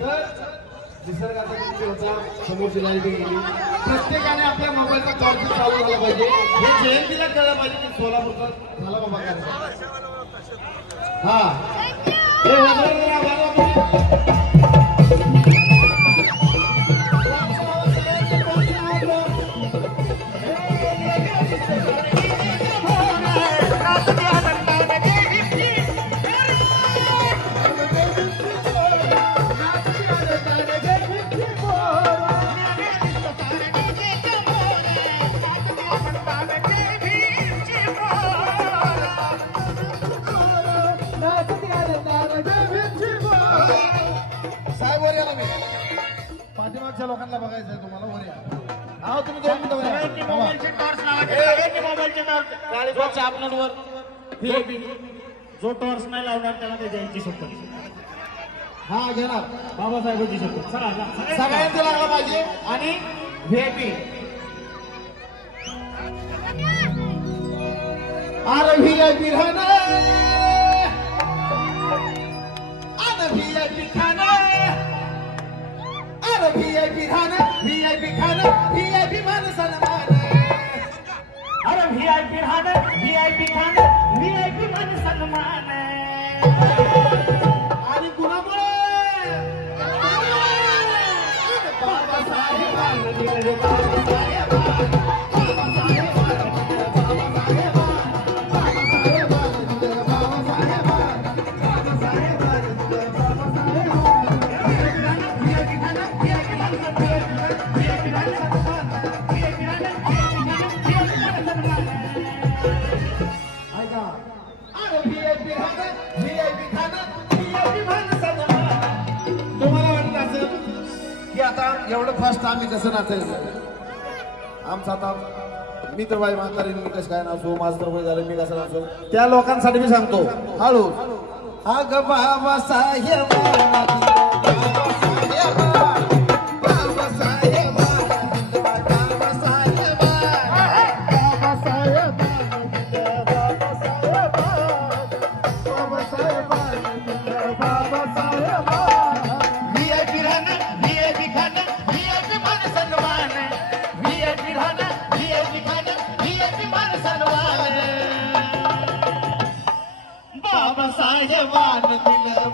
तर निसर्गाचा किती होता समोरची लाईट गेली प्रत्येकाने आपल्या मोबाईलचा टॉर्च चालू झाला पाहिजे हे जयंतीला कळलं पाहिजे की सोलापूरचा झाला बाबा कार्यक्रम हा हे पाठीमागच्या लोकांना बघायचंय तुम्हाला वर या आहो तुम्ही 2 मिनिटं मोबाईलचे टॉर्च लावायचे मोबाईलचे टॉर्च गाडीच्या आपल्यावर जो टॉर्च नाही लावणार त्याला ते द्यायची शपथ हा घेणार बाबासाहेबांची शपथ सगळ्यांचं लागला पाहिजे आणि व्हीआयपी अरे व्हीआयपी राहणार अरे व्हीआयपी खाना व्हीआयपी खाना व्हीआयपी खाना व्हीआयपी मान सन्मान अरे व्हीआयपी खाना व्हीआयपी खाना व्हीआयपी मान सन्मान आणि कुणामुळे बाबासाहेबांना दिलं एवढं फास्ट आम्ही कसं नाचायचं आमचा आता मी तर बाई म्हातारी मी कसं काय नाचू माझं तर वय झालं मी कसं नाचू त्या लोकांसाठी मी सांगतो हळू अग बाबा साहेब बाबासाहेबांना दिलं